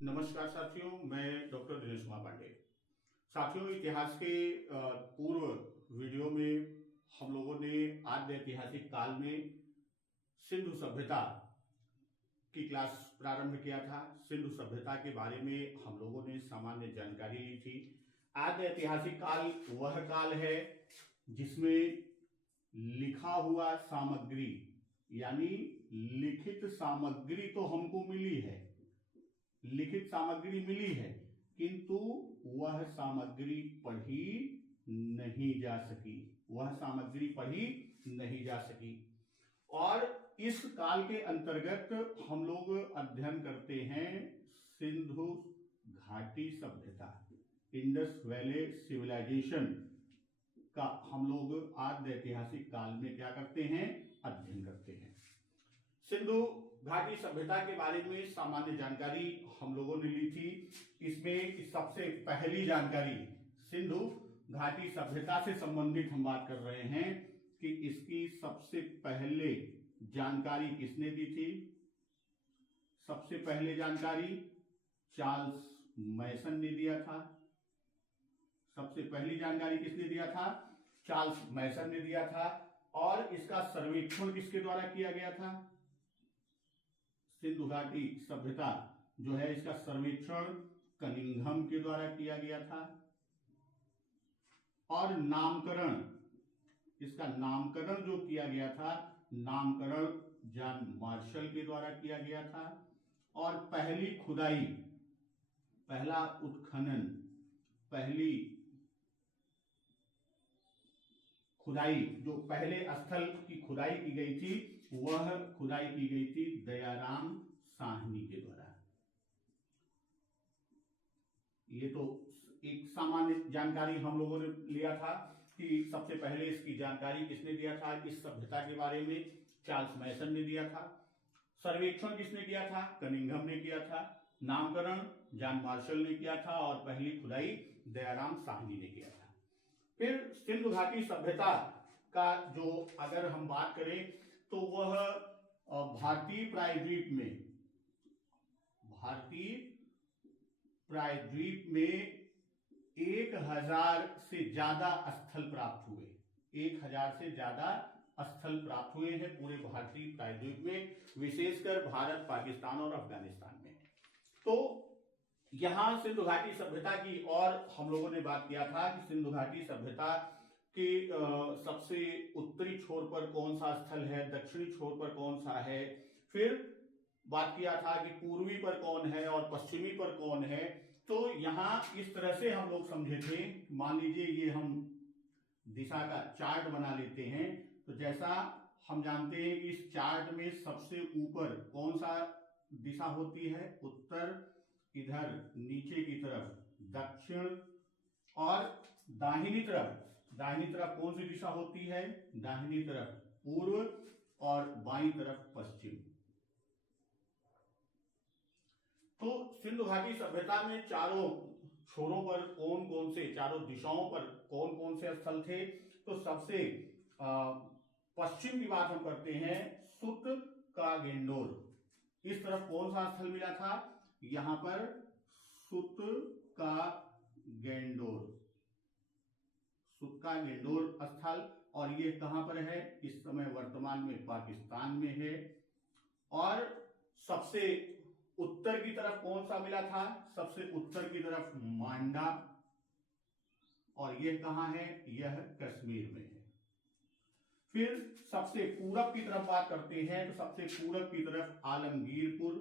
नमस्कार साथियों, मैं डॉक्टर दिनेश कुमार पांडे। साथियों, इतिहास के पूर्व वीडियो में हम लोगों ने आद्य ऐतिहासिक काल में सिंधु सभ्यता की क्लास प्रारंभ किया था। सिंधु सभ्यता के बारे में हम लोगों ने सामान्य जानकारी ली थी। आद्य ऐतिहासिक काल वह काल है जिसमें लिखा हुआ सामग्री यानी लिखित सामग्री तो हमको मिली है, लिखित सामग्री मिली है, किंतु वह सामग्री पढ़ी नहीं जा सकी, वह सामग्री पढ़ी नहीं जा सकी। और इस काल के अंतर्गत हम लोग अध्ययन करते हैं सिंधु घाटी सभ्यता, इंडस वैली सिविलाइजेशन का हम लोग आद्य ऐतिहासिक काल में क्या करते हैं, अध्ययन करते हैं। सिंधु घाटी सभ्यता के बारे में सामान्य जानकारी हम लोगों ने ली थी। इसमें सबसे पहली जानकारी सिंधु घाटी सभ्यता से संबंधित हम बात कर रहे हैं कि इसकी सबसे पहले जानकारी किसने दी थी। सबसे पहले जानकारी चार्ल्स मैसन ने दिया था। सबसे पहली जानकारी किसने दिया था? चार्ल्स मैसन ने दिया था। और इसका सर्वेक्षण किसके द्वारा किया गया था? सिंधु घाटी सभ्यता जो है इसका सर्वेक्षण कनिंघम के द्वारा किया गया था। और नामकरण, इसका नामकरण जो किया गया था, नामकरण जॉन मार्शल के द्वारा किया गया था। और पहली खुदाई, पहला उत्खनन, पहली खुदाई जो पहले स्थल की खुदाई की गई थी वह खुदाई की गई थी दयाराम साहनी के द्वारा। ये तो एक सामान्य जानकारी हम लोगों ने लिया था कि सबसे पहले इसकी जानकारी किसने दिया था इस सभ्यता के बारे में? चार्ल्स मैसन ने दिया था। सर्वेक्षण किसने किया था? कनिंघम ने किया था। नामकरण जॉन मार्शल ने किया था और पहली खुदाई दयाराम साहनी ने किया था। फिर सिंधु घाटी सभ्यता का जो अगर हम बात करें तो वह भारतीय प्रायद्वीप में 1000 से ज्यादा स्थल प्राप्त हुए। 1000 से ज्यादा स्थल प्राप्त हुए हैं पूरे भारतीय प्रायद्वीप में, विशेषकर भारत, पाकिस्तान और अफगानिस्तान में। तो यहां सिंधु घाटी सभ्यता की और हम लोगों ने बात किया था कि सिंधु घाटी सभ्यता के सबसे उत्तरी छोर पर कौन सा स्थल है, दक्षिणी छोर पर कौन सा है, फिर बात किया था कि पूर्वी पर कौन है और पश्चिमी पर कौन है। तो यहां इस तरह से हम लोग समझे थे, मान लीजिए ये हम दिशा का चार्ट बना लेते हैं। तो जैसा हम जानते हैं कि इस चार्ट में सबसे ऊपर कौन सा दिशा होती है? उत्तर, इधर नीचे की तरफ दक्षिण, और दाहिनी तरफ कौन सी दिशा होती है? दाहिनी तरफ पूर्व और बाईं तरफ पश्चिम। तो सिंधु घाटी सभ्यता में चारों छोरों पर कौन कौन से, चारों दिशाओं पर कौन कौन से स्थल थे? तो सबसे पश्चिम की बात हम करते हैं, सुत का गेंडोर। इस तरफ कौन सा स्थल मिला था? यहां पर सुत का गेंडोर स्थल। और ये कहां पर है? इस समय वर्तमान में पाकिस्तान में है। और सबसे उत्तर की तरफ कौन सा मिला था? सबसे उत्तर की तरफ मांडा। और यह कहां है? यह कश्मीर में है। फिर सबसे पूरब की तरफ बात करते हैं तो सबसे पूरब की तरफ आलमगीरपुर,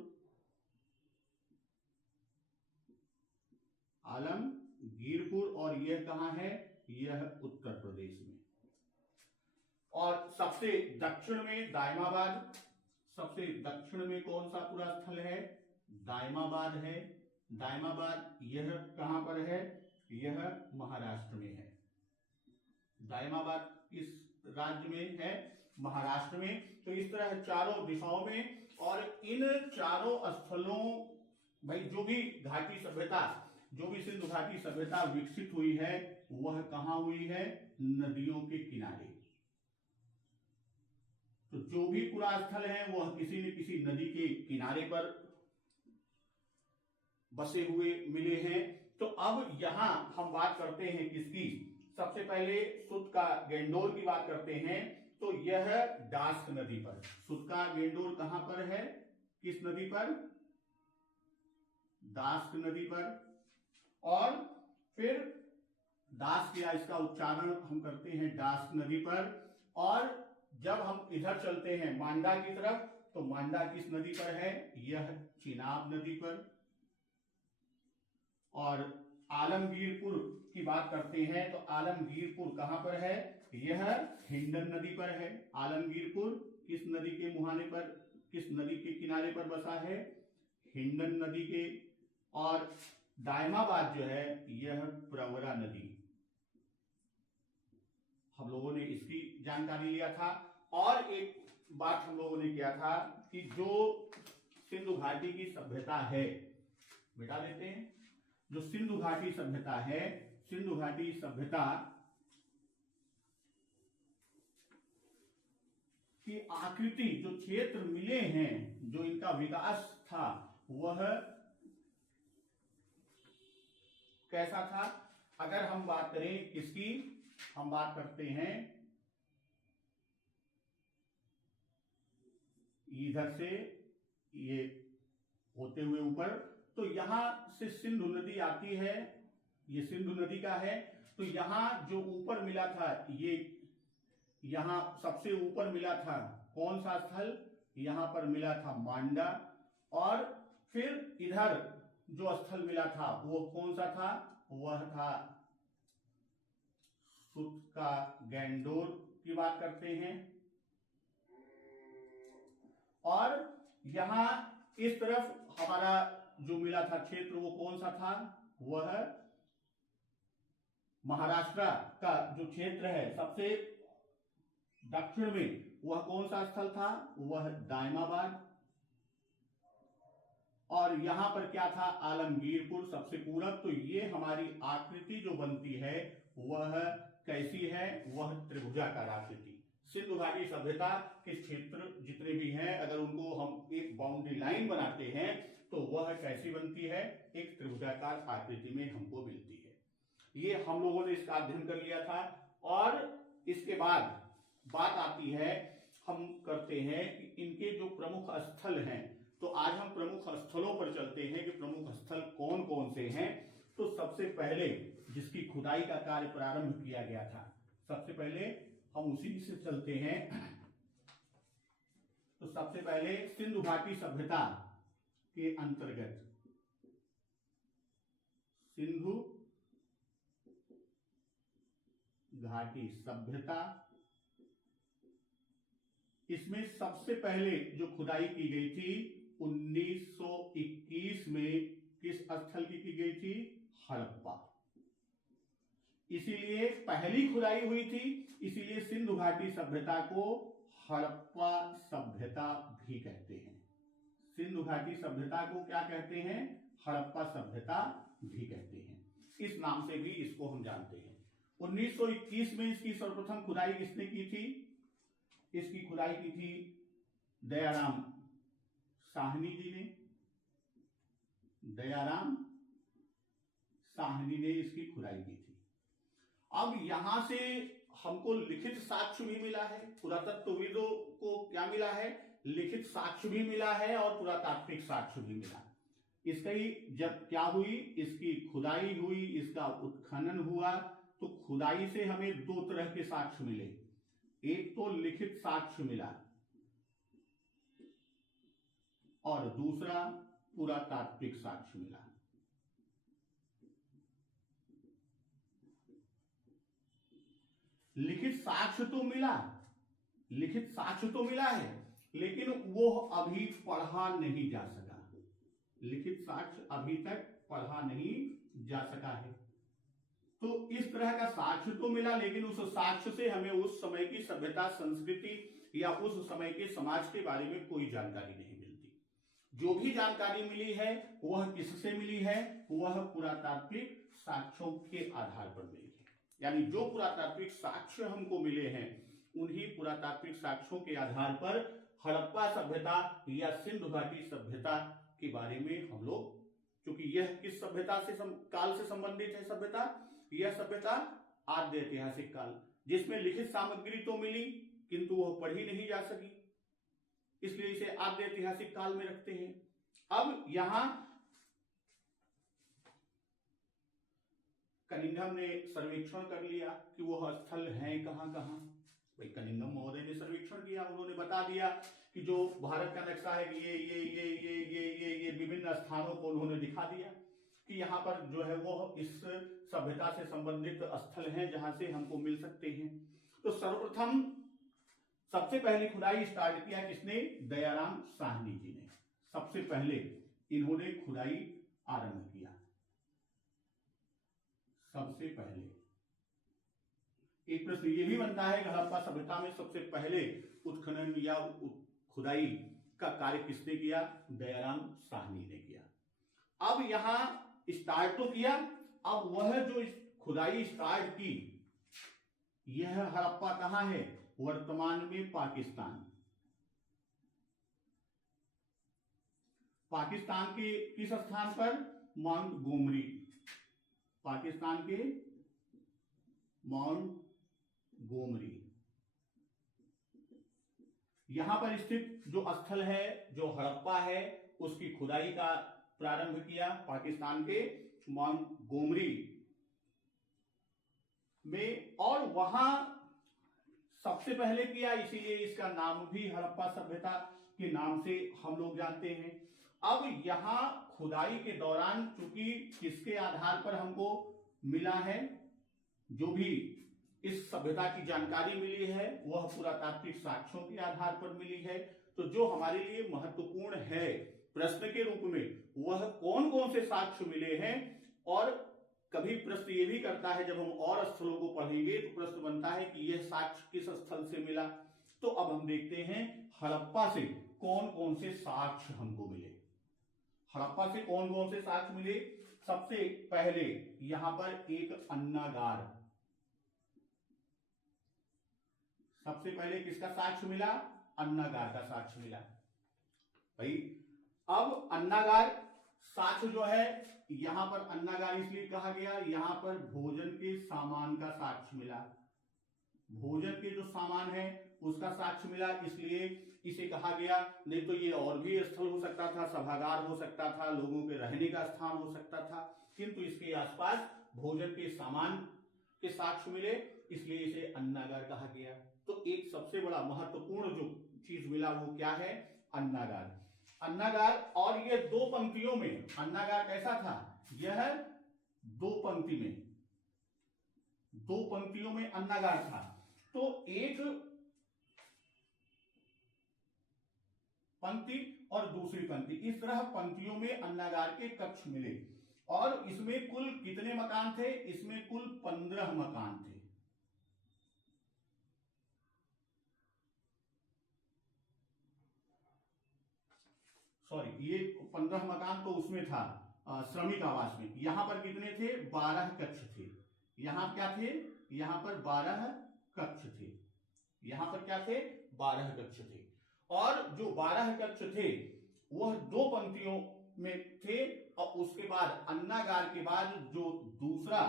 और यह कहां है? यह उत्तर प्रदेश में। और सबसे दक्षिण में दायमाबाद। सबसे दक्षिण में कौन सा पूरा स्थल है? दायमाबाद है। दायमाबाद यह कहां पर है? यह महाराष्ट्र में है। दायमाबाद किस राज्य में है? महाराष्ट्र में। तो इस तरह चारों दिशाओं में, और इन चारों स्थलों, भाई जो भी घाटी सभ्यता, जो भी सिंधु घाटी सभ्यता विकसित हुई है वह कहां हुई है? नदियों के किनारे। तो जो भी पुरा स्थल है वह किसी न किसी नदी के किनारे पर बसे हुए मिले हैं। तो अब यहां हम बात करते हैं किसकी, सबसे पहले सुत का गेंडोर की बात करते हैं। तो यह डास्क नदी पर, सुत का गेंडोर कहां पर है, किस नदी पर, दास्क नदी पर। और फिर दास्क या इसका उच्चारण हम करते हैं दास्क नदी पर। और जब हम इधर चलते हैं मांडा की तरफ, तो मांडा किस नदी पर है, यह चिनाब नदी पर। और आलमगीरपुर की बात करते हैं तो आलमगीरपुर कहां पर है, यह हिंडन नदी पर है। आलमगीरपुर किस नदी के मुहाने पर, किस नदी के किनारे पर बसा है, हिंडन नदी के। और दायमाबाद जो है यह प्रवरा नदी, हम लोगों ने इसकी जानकारी लिया था। और एक बात हम लोगों ने किया था कि जो सिंधु घाटी की सभ्यता है, मिटा देते हैं, जो सिंधु घाटी सभ्यता है, सिंधु घाटी सभ्यता की आकृति, जो क्षेत्र मिले हैं, जो इनका विकास था वह कैसा था। अगर हम बात करें किसकी, हम बात करते हैं इधर से ये होते हुए ऊपर, तो यहां से सिंधु नदी आती है, ये सिंधु नदी का है। तो यहां जो ऊपर मिला था, ये यहां सबसे ऊपर मिला था कौन सा स्थल, यहां पर मिला था मांडा। और फिर इधर जो स्थल मिला था वो कौन सा था, वह था सुत का गेंडोर की बात करते हैं। और यहां इस तरफ हमारा जो मिला था क्षेत्र वो कौन सा था, वह महाराष्ट्र का जो क्षेत्र है सबसे दक्षिण में, वह कौन सा स्थल था, वह दायमाबाद। और यहां पर क्या था, आलमगीरपुर सबसे पूरब। तो ये हमारी आकृति जो बनती है वह कैसी है, वह त्रिभुजाकार आकृति। सिंधु घाटी सभ्यता के क्षेत्र जितने भी हैं, अगर उनको हम एक बाउंड्री लाइन बनाते हैं तो वह कैसी बनती है, एक त्रिभुजाकार आकृति में हमको मिलती है। ये हम लोगों ने इसका अध्ययन कर लिया था। और इसके बाद बात आती है, हम करते हैं कि इनके जो प्रमुख स्थल हैं, तो आज हम प्रमुख स्थलों पर चलते हैं कि प्रमुख स्थल कौन कौन से हैं। तो सबसे पहले जिसकी खुदाई का कार्य प्रारंभ किया गया था, सबसे पहले हम उसी से चलते हैं। तो सबसे पहले सिंधु घाटी सभ्यता के अंतर्गत, सिंधु घाटी सभ्यता, इसमें सबसे पहले जो खुदाई की गई थी 1921 में किस स्थल की गई थी, हड़प्पा। इसीलिए पहली खुदाई हुई थी, इसीलिए सिंधु घाटी सभ्यता को हड़प्पा सभ्यता भी कहते हैं। सिंधु घाटी सभ्यता को क्या कहते हैं, हड़प्पा सभ्यता भी कहते हैं। इस नाम से भी इसको हम जानते हैं। 1921 में इसकी सर्वप्रथम खुदाई किसने की थी, इसकी खुदाई की थी दयाराम साहनी जी ने। दयाराम साहनी ने इसकी खुदाई की थी। अब यहां से हमको लिखित साक्ष्य भी मिला है, पुरातत्वविदों को क्या मिला है, लिखित साक्ष्य भी मिला है और पुरातात्विक साक्ष्य भी मिला। इसकी जब क्या हुई, इसकी खुदाई हुई, इसका उत्खनन हुआ, तो खुदाई से हमें दो तरह के साक्ष्य मिले। एक तो लिखित साक्ष्य मिला और दूसरा पुरातात्विक साक्ष्य मिला। लिखित साक्ष्य तो मिला, लिखित साक्ष्य तो मिला है, लेकिन वो अभी पढ़ा नहीं जा सका। लिखित साक्ष्य अभी तक पढ़ा नहीं जा सका है। तो इस तरह का साक्ष्य तो मिला, लेकिन उस साक्ष्य से हमें उस समय की सभ्यता, संस्कृति या उस समय के समाज के बारे में कोई जानकारी नहीं मिलती। जो भी जानकारी मिली है वह किससे मिली है, वह पुरातात्विक साक्ष्यों के आधार पर मिली है। यानी जो पुरातात्विक साक्ष्य हमको मिले हैं, उन्हीं पुरातात्विक साक्ष्यों के आधार पर हड़प्पा सभ्यता या सिंधु घाटी सभ्यता के बारे में हम लोग, क्योंकि यह किस सभ्यता से काल से संबंधित है सभ्यता? यह सभ्यता आद्य ऐतिहासिक काल, जिसमें लिखित सामग्री तो मिली किंतु वह पढ़ी नहीं जा सकी, इसलिए इसे आद्य ऐतिहासिक काल में रखते हैं। अब यहां कनिंघम ने सर्वेक्षण कर लिया कि वह स्थल है कहां कहां। भाई कनिंघम महोदय ने सर्वेक्षण किया, उन्होंने बता दिया कि जो भारत का नक्शा है ये विभिन्न स्थानों को उन्होंने दिखा दिया कि यहाँ पर जो है वो इस सभ्यता से संबंधित स्थल हैं जहां से हमको मिल सकते हैं। तो सर्वप्रथम सबसे पहले खुदाई स्टार्ट किया किसने? दयाराम साहनी जी ने। सबसे पहले इन्होंने खुदाई आरंभ किया। सबसे पहले एक प्रश्न ये भी बनता है कि हड़प्पा सभ्यता में सबसे पहले उत्खनन या खुदाई का कार्य किसने किया? दयाराम साहनी ने किया। अब यहां स्टार्ट तो किया, अब वह जो खुदाई स्टार्ट की, यह हड़प्पा कहां है? वर्तमान में पाकिस्तान। पाकिस्तान के किस स्थान पर? माउंट गोमरी। पाकिस्तान के माउंट गोमरी, यहां पर स्थित जो स्थल है, जो हड़प्पा है, उसकी खुदाई का प्रारंभ किया पाकिस्तान के माउंट गोमरी में, और वहां सबसे पहले किया, इसीलिए इसका नाम भी हड़प्पा सभ्यता के नाम से हम लोग जानते हैं। अब यहां खुदाई के दौरान चूंकि किसके आधार पर हमको मिला है, जो भी इस सभ्यता की जानकारी मिली है वह पुरातात्विक साक्ष्यों के आधार पर मिली है, तो जो हमारे लिए महत्वपूर्ण है प्रश्न के रूप में, वह कौन कौन से साक्ष्य मिले हैं। और कभी प्रश्न ये भी करता है, जब हम और स्थलों को पढ़ेंगे तो प्रश्न बनता है कि यह साक्ष्य किस स्थल से मिला। तो अब हम देखते हैं हड़प्पा से कौन कौन से साक्ष्य हमको मिले। हड़प्पा से कौन कौन से साक्ष्य मिले? सबसे पहले यहां पर एक अन्नागार, सबसे पहले किसका साक्ष्य मिला? अन्नागार का साक्ष्य मिला। भाई अब अन्नागार साक्ष्य जो है, यहां पर अन्नागार इसलिए कहा गया, यहां पर भोजन के सामान का साक्ष्य मिला। भोजन के जो सामान है उसका साक्ष्य मिला, इसलिए इसे कहा गया। नहीं तो ये और भी स्थल हो सकता था, सभागार हो सकता था, लोगों के रहने का स्थान हो सकता था, किंतु इसके आसपास भोजन के सामान के साक्ष्य मिले, इसलिए इसे अन्नागार कहा गया। तो एक सबसे बड़ा महत्वपूर्ण जो चीज मिला वो क्या है? अन्नागार। अन्नागार, और ये दो पंक्तियों में अन्नागार कैसा था? यह दो पंक्तियों में अन्नागार था। तो एक पंक्ति और दूसरी पंक्ति, इस तरह पंक्तियों में अन्नागार के कक्ष मिले। और इसमें कुल कितने मकान थे? इसमें कुल 15 मकान थे। सॉरी, ये 15 मकान तो उसमें था श्रमिक आवास में। यहां पर कितने थे? 12 कक्ष थे। यहां क्या थे? यहां पर 12 कक्ष थे। यहां पर क्या थे? 12 कक्ष थे। और जो 12 कक्ष थे वह दो पंक्तियों में थे। और उसके बाद अन्नागार के बाद जो दूसरा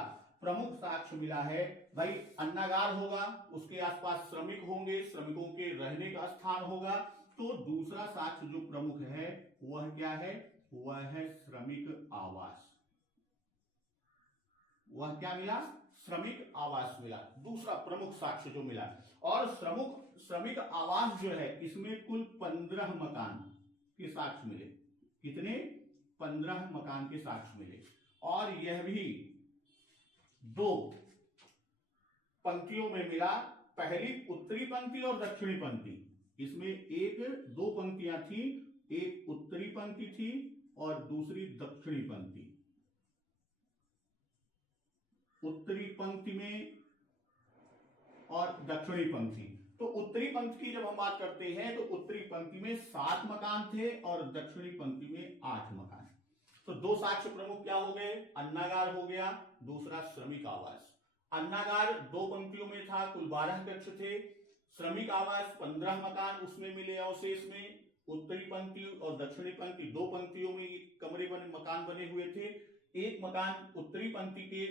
प्रमुख साक्ष्य मिला है, भाई अन्नागार होगा, उसके आसपास श्रमिक होंगे, श्रमिकों के रहने का स्थान होगा। तो दूसरा साक्ष्य जो प्रमुख है वह क्या है? वह है श्रमिक आवास। वह क्या मिला? श्रमिक आवास मिला, दूसरा प्रमुख साक्ष्य जो मिला। और श्रमिक आवास जो है, इसमें कुल 15 मकान के साक्ष्य मिले। कितने? 15 मकान के साक्ष्य मिले। और यह भी दो पंक्तियों में मिला, पहली उत्तरी पंक्ति और दक्षिणी पंक्ति। इसमें दो पंक्तियां थी, एक उत्तरी पंक्ति थी और दूसरी दक्षिणी पंक्ति। उत्तरी पंक्ति में और दक्षिणी पंक्ति। तो उत्तरी पंक्ति की जब हम बात करते हैं तो उत्तरी पंक्ति में 7 मकान थे और दक्षिणी पंक्ति में 8 मकान। तो दो साक्ष्य प्रमुख क्या हो गए? अन्नागार हो गया, दूसरा श्रमिक आवास। अन्नागार दो पंक्तियों में था, कुल 12 कक्ष थे। श्रमिक आवास 15 मकान उसमें मिले अवशेष में। उत्तरी पंक्ति और दक्षिणी पंक्ति, दो पंक्तियों में कमरे मकान बने हुए थे। एक मकान उत्तरी पंक्ति के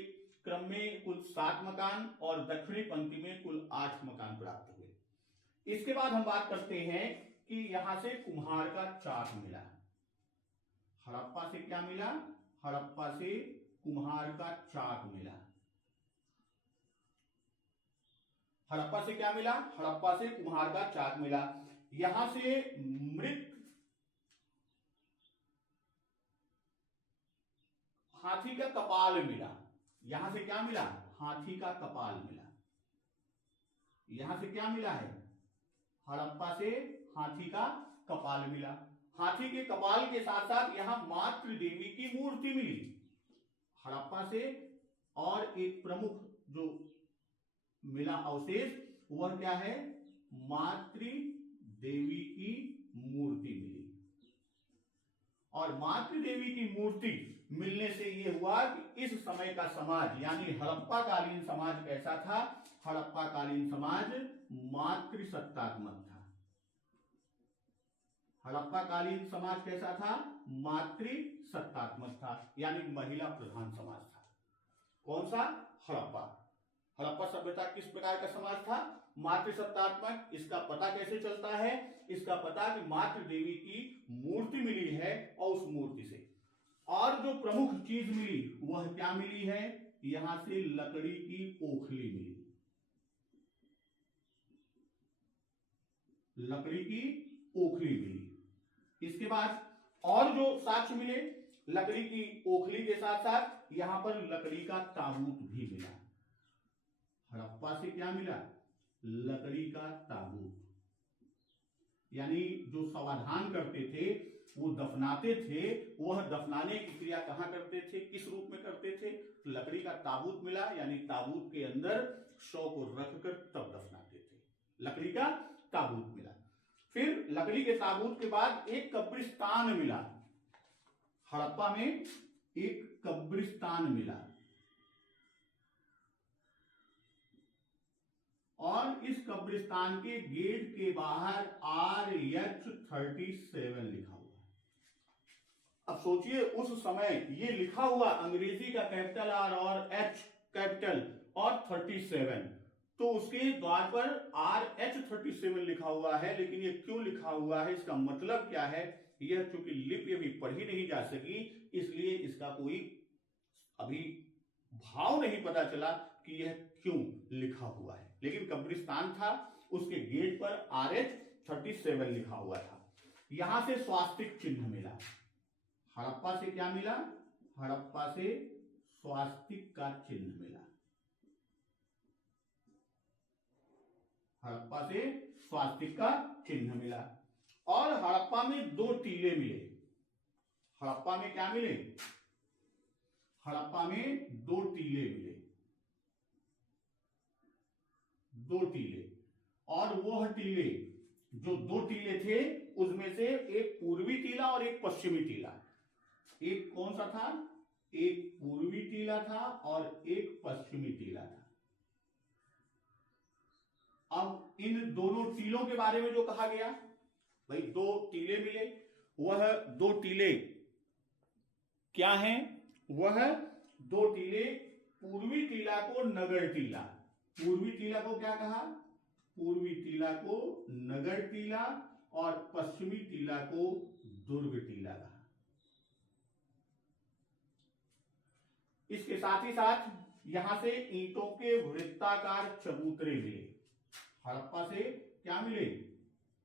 क्रम में कुल 7 मकान और दक्षिणी पंक्ति में कुल 8 मकान प्राप्त हुए। इसके बाद हम बात करते हैं कि यहां से कुम्हार का चाक मिला। हड़प्पा से क्या मिला? हड़प्पा से कुम्हार का चाक मिला। हड़प्पा से क्या मिला? हड़प्पा से कुम्हार का चाक मिला। यहां से मृत हाथी का कपाल मिला। यहां से क्या मिला? हाथी का कपाल मिला। यहां से क्या मिला है? हड़प्पा से हाथी का कपाल मिला। हाथी के कपाल के साथ साथ यहां मातृ देवी की मूर्ति मिली हड़प्पा से। और एक प्रमुख जो मिला अवशेष वह क्या है? मातृ देवी की मूर्ति मिली। और मातृ देवी की मूर्ति मिलने से यह हुआ कि इस समय का समाज यानी हड़प्पा कालीन समाज कैसा था? हड़प्पा कालीन समाज मातृसत्तात्मक था। हड़प्पा कालीन समाज कैसा था? मातृसत्तात्मक था, यानी महिला प्रधान समाज था। कौन सा? हड़प्पा। हड़प्पा सभ्यता किस प्रकार का समाज था? मातृसत्तात्मक। इसका पता कैसे चलता है? इसका पता कि मातृ देवी की मूर्ति मिली है और उस मूर्ति से और जो प्रमुख चीज मिली वह क्या मिली है? यहां से लकड़ी की ओखली मिली। लकड़ी की ओखली मिली। इसके बाद और जो साक्ष्य मिले लकड़ी की ओखली के साथ साथ यहां पर लकड़ी का ताबूत भी मिला। हड़प्पा से क्या मिला? लकड़ी का ताबूत। यानी जो समाधान करते थे वो दफनाते थे, वह दफनाने की क्रिया कहां करते थे, किस रूप में करते थे? लकड़ी का ताबूत मिला, यानी ताबूत के अंदर शव को रखकर तब दफनाते थे। लकड़ी का ताबूत मिला। फिर लकड़ी के ताबूत के बाद एक कब्रिस्तान मिला। हड़प्पा में एक कब्रिस्तान मिला और इस कब्रिस्तान के गेट के बाहर RH37 लिखा हुआ है। अब सोचिए उस समय ये लिखा हुआ अंग्रेजी का कैपिटल R और H कैपिटल और 37, तो उसके द्वार पर RH37 लिखा हुआ है। लेकिन ये क्यों लिखा हुआ है, इसका मतलब क्या है? यह चूंकि लिपि अभी पढ़ी नहीं जा सकी इसलिए इसका कोई अभी भाव नहीं पता चला कि यह क्यों लिखा हुआ है। लेकिन कब्रिस्तान था, उसके गेट पर RH37 लिखा हुआ था। यहां से स्वास्तिक चिन्ह मिला। हड़प्पा से क्या मिला? हड़प्पा से स्वास्तिक का चिन्ह मिला। हड़प्पा से स्वास्तिक का चिन्ह मिला। और हड़प्पा में 2 टीले मिले। हड़प्पा में क्या मिले? हड़प्पा में 2 टीले मिले। 2 टीले। और वह टीले जो 2 टीले थे उसमें से एक पूर्वी टीला और एक पश्चिमी टीला। एक कौन सा था? एक पूर्वी टीला था और एक पश्चिमी टीला था। अब इन दोनों टीलों के बारे में जो कहा गया, भाई 2 टीले मिले, वह 2 टीले क्या हैं? वह 2 टीले पूर्वी टीला को नगर टीला, पूर्वी टीला को क्या कहा? पूर्वी टीला को नगर टीला और पश्चिमी टीला को दुर्ग टीला कहा। इसके साथ ही साथ यहां से ईंटों के वृत्ताकार चबूतरे मिले। हड़प्पा से क्या मिले?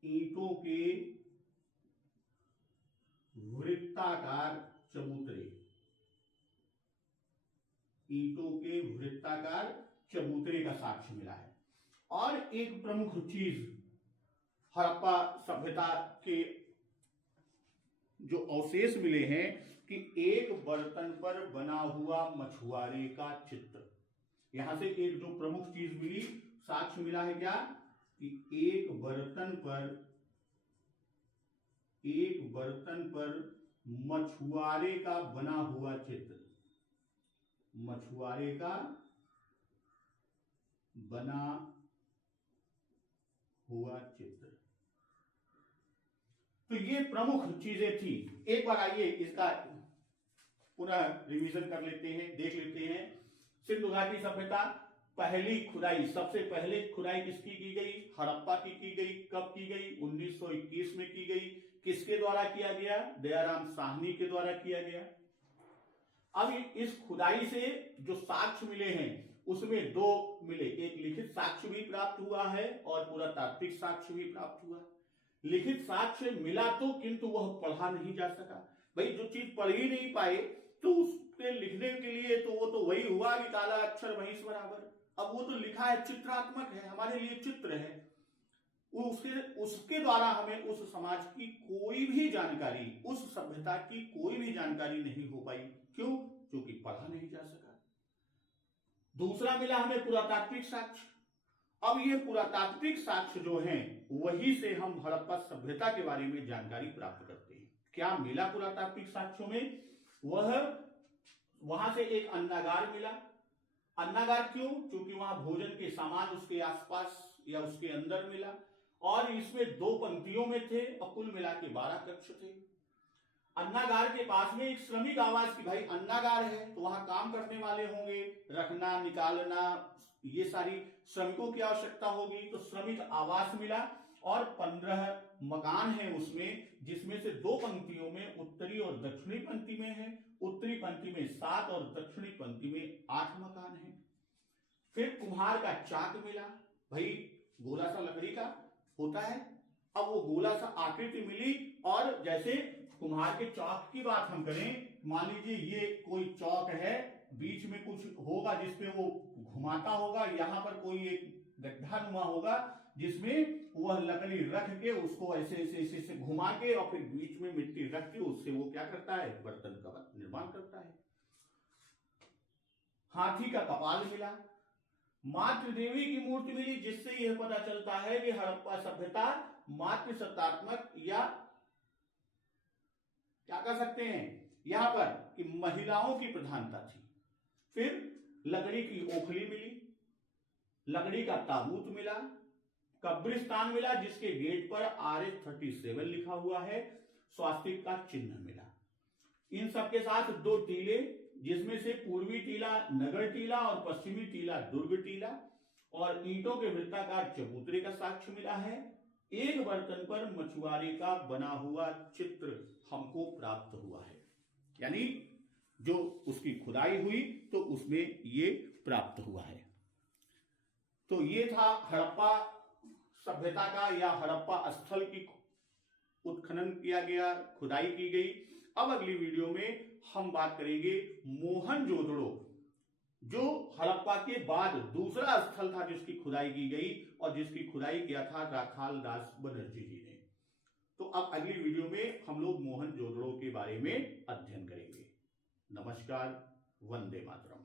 ईंटों के वृत्ताकार चबूतरे। ईंटों के वृत्ताकार चबूतरे का साक्ष्य मिला है। और एक प्रमुख चीज हड़प्पा सभ्यता के जो अवशेष मिले हैं कि एक बर्तन पर बना हुआ मछुआरे का चित्र। यहां से एक जो प्रमुख चीज मिली, साक्ष्य मिला है क्या? कि एक बर्तन पर मछुआरे का बना हुआ चित्र। मछुआरे का बना हुआ चित्र। तो ये प्रमुख चीजें थी। एक बार आइए इसका पुनः रिवीजन कर लेते हैं, देख लेते हैं। सिंधु घाटी सभ्यता, पहली खुदाई, सबसे पहले खुदाई किसकी की गई? हड़प्पा की गई। कब की गई? 1921 में की गई। किसके द्वारा किया गया? दयाराम साहनी के द्वारा किया गया। अब इस खुदाई से जो साक्ष्य मिले हैं उसमें दो मिले, एक लिखित साक्ष्य भी प्राप्त हुआ है और पुरातात्विक साक्ष्य भी प्राप्त हुआ। लिखित साक्ष्य मिला तो, किंतु वह पढ़ा नहीं जा सका। भाई जो चीज पढ़ ही नहीं पाए तो उसके लिखने के लिए तो वो तो वही हुआ कि काला अक्षर महिष बराबर। अब वो तो लिखा है, चित्रात्मक है, हमारे लिए चित्र है। उसके द्वारा हमें उस समाज की कोई भी जानकारी, उस सभ्यता की कोई भी जानकारी नहीं हो पाई। क्यों? क्योंकि पढ़ा नहीं जा सका। दूसरा मिला हमें पुरातात्विक साक्ष्य। अब ये पुरातात्विक साक्ष्य जो हैं वही से हम हड़प्पा सभ्यता के बारे में जानकारी प्राप्त करते हैं। क्या मिला पुरातात्विक साक्ष्यों में? वहां से एक अन्नागार मिला। अन्नागार क्यों? क्योंकि वहां भोजन के सामान उसके आसपास या उसके अंदर मिला और इसमें 2 पंक्तियों में थे और कुल मिला के 12 कक्ष थे। अन्नागार के पास में एक श्रमिक आवास की, भाई अन्नागार है तो वहां काम करने वाले होंगे, रखना निकालना ये सारी श्रमिकों की आवश्यकता होगी, तो श्रमिक आवास मिला और 15 मकान है उसमें, जिसमें से 2 पंक्तियों में उत्तरी और दक्षिणी पंक्ति में है। उत्तरी पंक्ति में 7 और दक्षिणी पंक्ति में 8 मकान है। फिर कुम्हार का चाक मिला, भाई गोला सा लकड़ी का होता है। अब वो गोला सा आकृति मिली और जैसे कुम्हार के चौक की बात हम करें, मान लीजिए ये कोई चौक है, बीच में कुछ होगा जिसपे वो घुमाता होगा, यहां पर कोई एक गड्ढा नुमा होगा जिसमें वह लकड़ी रख के उसको ऐसे ऐसे ऐसे, ऐसे घुमा के और फिर बीच में मिट्टी रख के उससे वो क्या करता है? बर्तन का निर्माण करता है। हाथी का कपाल मिला। मातृ देवी की मूर्ति मिली, जिससे यह पता चलता है कि हड़प्पा सभ्यता मातृ सत्तात्मक या क्या कह सकते हैं यहां पर कि महिलाओं की प्रधानता थी। फिर लकड़ी की ओखली मिली, लकड़ी का ताबूत मिला, कब्रिस्तान मिला जिसके गेट पर RH-37 लिखा हुआ है, स्वास्तिक का चिन्ह मिला। इन सबके साथ 2 टीले, जिसमें से पूर्वी टीला नगर टीला और पश्चिमी टीला दुर्ग टीला, और ईंटों के वृत्ताकार चबूतरे का साक्ष्य मिला है। एक बर्तन पर मछुआरे का बना हुआ चित्र हमको प्राप्त हुआ है, यानी जो उसकी खुदाई हुई तो उसमें ये प्राप्त हुआ है। तो ये था हड़प्पा सभ्यता का या हड़प्पा स्थल की उत्खनन किया गया, खुदाई की गई। अब अगली वीडियो में हम बात करेंगे मोहनजोदड़ो, जो हड़प्पा के बाद दूसरा स्थल था जिसकी खुदाई की गई और जिसकी खुदाई किया था राखाल दास बनर्जी जी ने। तो अब अगली वीडियो में हम लोग मोहनजोदड़ो के बारे में अध्ययन करेंगे। नमस्कार, वंदे मातरम।